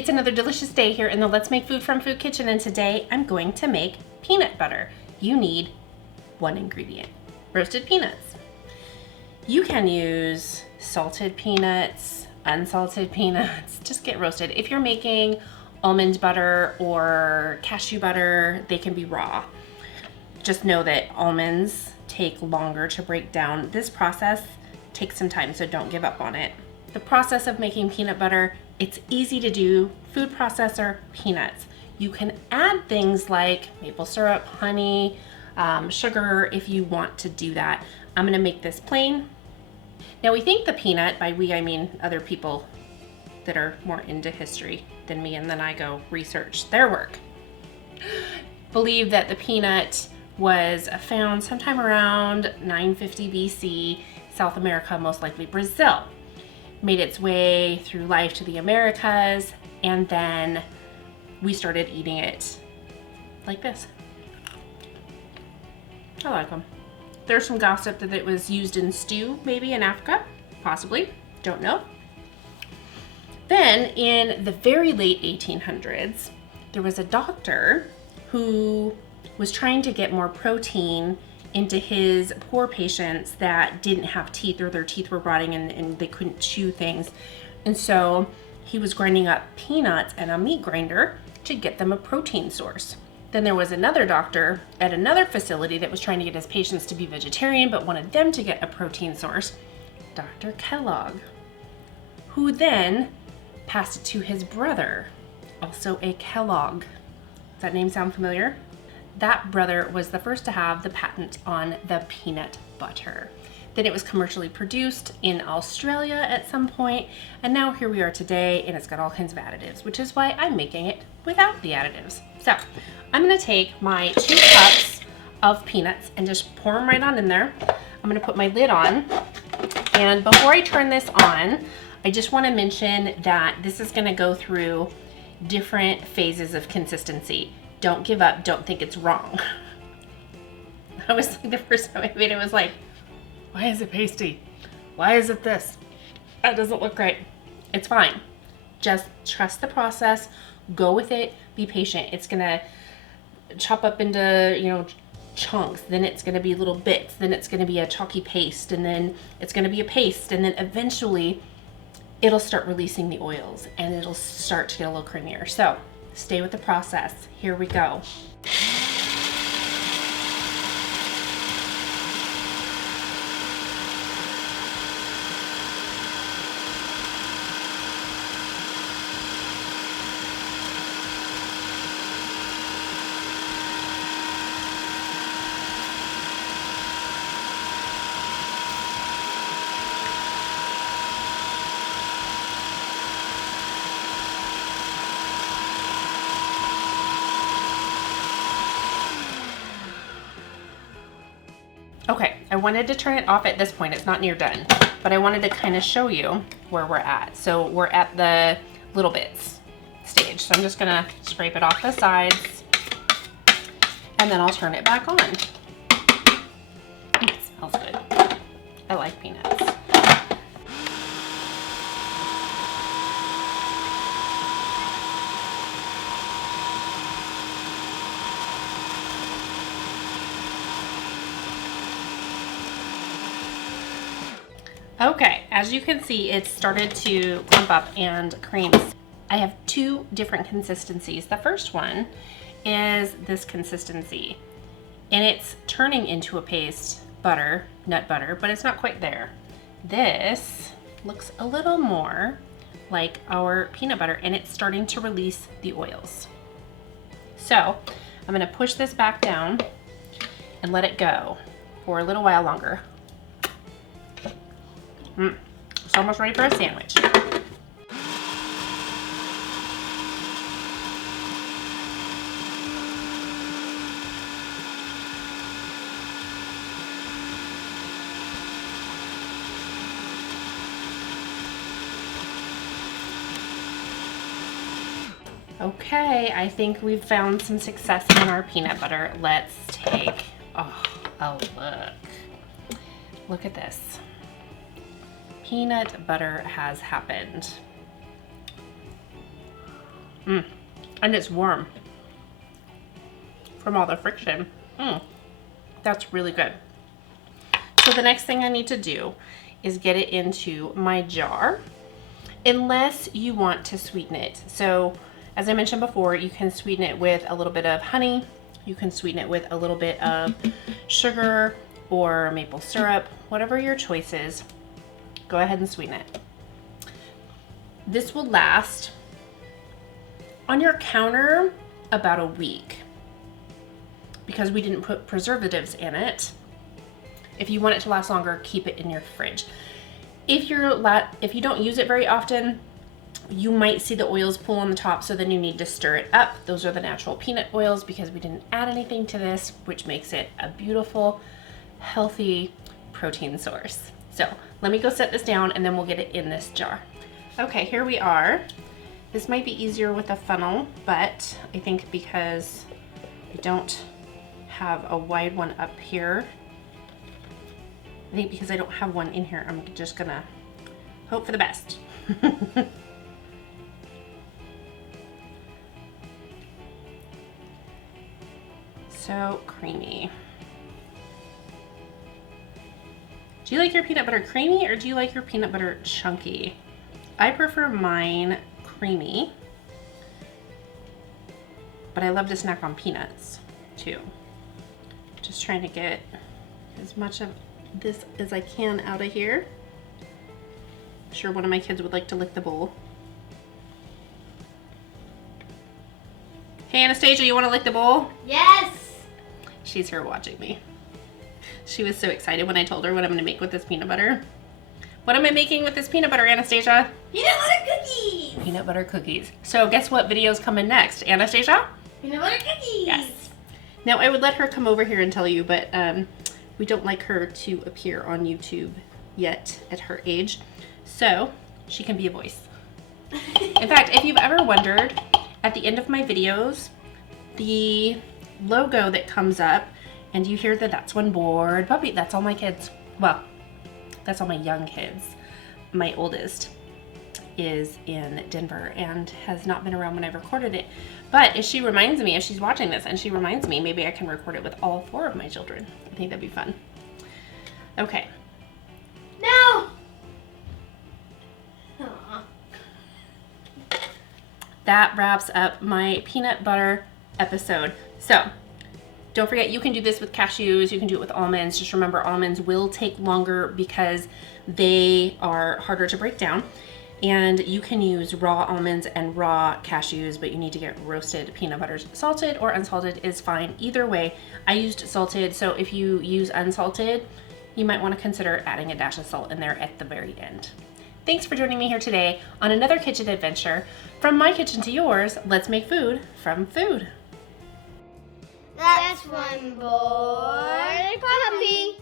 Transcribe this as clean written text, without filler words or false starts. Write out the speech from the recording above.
It's another delicious day here in the Let's Make Food from Food Kitchen, and today I'm going to make peanut butter. You need one ingredient, roasted peanuts. You can use salted peanuts, unsalted peanuts, just get roasted. If you're making almond butter or cashew butter, they can be raw. Just know that almonds take longer to break down. This process takes some time, so don't give up on it. The process of making peanut butter, it's easy to do. Food processor, peanuts. You can add things like maple syrup, honey, sugar if you want to do that. I'm gonna make this plain. Now we think the peanut, by we I mean other people that are more into history than me, and then I go research their work. Believe that the peanut was found sometime around 950 BC, South America, most likely Brazil. Made its way through life to the Americas, and then we started eating it like this. I like them. There's some gossip that it was used in stew, maybe in Africa, possibly, don't know. Then in the very late 1800s, there was a doctor who was trying to get more protein into his poor patients that didn't have teeth, or their teeth were rotting and they couldn't chew things. And so he was grinding up peanuts and a meat grinder to get them a protein source. Then there was another doctor at another facility that was trying to get his patients to be vegetarian but wanted them to get a protein source, Dr. Kellogg, who then passed it to his brother, also a Kellogg. Does that name sound familiar? That brother was the first to have the patent on the peanut butter. Then it was commercially produced in Australia at some point, and now here we are today, and it's got all kinds of additives, which is why I'm making it without the additives. So I'm gonna take my 2 cups of peanuts and just pour them right on in there. I'm gonna put my lid on, and before I turn this on, I just wanna mention that this is gonna go through different phases of consistency. Don't give up, don't think it's wrong. I was like, the first time I made it was like, why is it pasty? Why is it this? That doesn't look right. It's fine. Just trust the process, go with it, be patient. It's gonna chop up into, chunks, then it's gonna be little bits, then it's gonna be a chalky paste, and then it's gonna be a paste, and then eventually it'll start releasing the oils and it'll start to get a little creamier. So stay with the process. Here we go. Okay, I wanted to turn it off at this point. It's not near done, but I wanted to kind of show you where we're at. So we're at the little bits stage. So I'm just gonna scrape it off the sides, and then I'll turn it back on. It smells good. I like peanuts. Okay, as you can see, it's started to clump up and cream. I have 2 different consistencies. The first one is this consistency, and it's turning into a paste, butter, nut butter, but it's not quite there. This looks a little more like our peanut butter, and it's starting to release the oils. So I'm gonna push this back down and let it go for a little while longer. It's almost ready for a sandwich. Okay, I think we've found some success in our peanut butter. Let's take, oh look. Look at this. Peanut butter has happened. And it's warm from all the friction. That's really good. So the next thing I need to do is get it into my jar, unless you want to sweeten it. So as I mentioned before, you can sweeten it with a little bit of honey. You can sweeten it with a little bit of sugar or maple syrup, whatever your choice is. Go ahead and sweeten it. This will last on your counter about a week because we didn't put preservatives in it. If you want it to last longer, keep it in your fridge. If you don't use it very often, you might see the oils pool on the top, so then you need to stir it up. Those are the natural peanut oils because we didn't add anything to this, which makes it a beautiful, healthy protein source. So let me go set this down and then we'll get it in this jar. Okay, here we are. This might be easier with a funnel, but I think because I don't have a wide one up here, I think because I don't have one in here, I'm just gonna hope for the best. So creamy. Do you like your peanut butter creamy or do you like your peanut butter chunky? I prefer mine creamy, but I love to snack on peanuts too. Just trying to get as much of this as I can out of here. I'm sure one of my kids would like to lick the bowl. Hey Anastasia, you want to lick the bowl? Yes! She's here watching me. She was so excited when I told her what I'm going to make with this peanut butter. What am I making with this peanut butter, Anastasia? Peanut butter cookies! Peanut butter cookies. So guess what video's coming next, Anastasia? Peanut butter cookies! Yes. Now I would let her come over here and tell you, but we don't like her to appear on YouTube yet at her age. So she can be a voice. In fact, if you've ever wondered, at the end of my videos, the logo that comes up and you hear the That's One Bored Puppy, that's all my kids. Well, that's all my young kids. My oldest is in Denver and has not been around when I recorded it. But if she reminds me, if she's watching this and she reminds me, maybe I can record it with all 4 of my children. I think that'd be fun. Okay. No! Aww. That wraps up my peanut butter episode. So don't forget, you can do this with cashews, you can do it with almonds. Just remember, almonds will take longer because they are harder to break down. And you can use raw almonds and raw cashews, but you need to get roasted peanut butters. Salted or unsalted is fine. Either way, I used salted, so if you use unsalted, you might want to consider adding a dash of salt in there at the very end. Thanks for joining me here today on another kitchen adventure. From my kitchen to yours, let's make food from food. That's one bored puppy.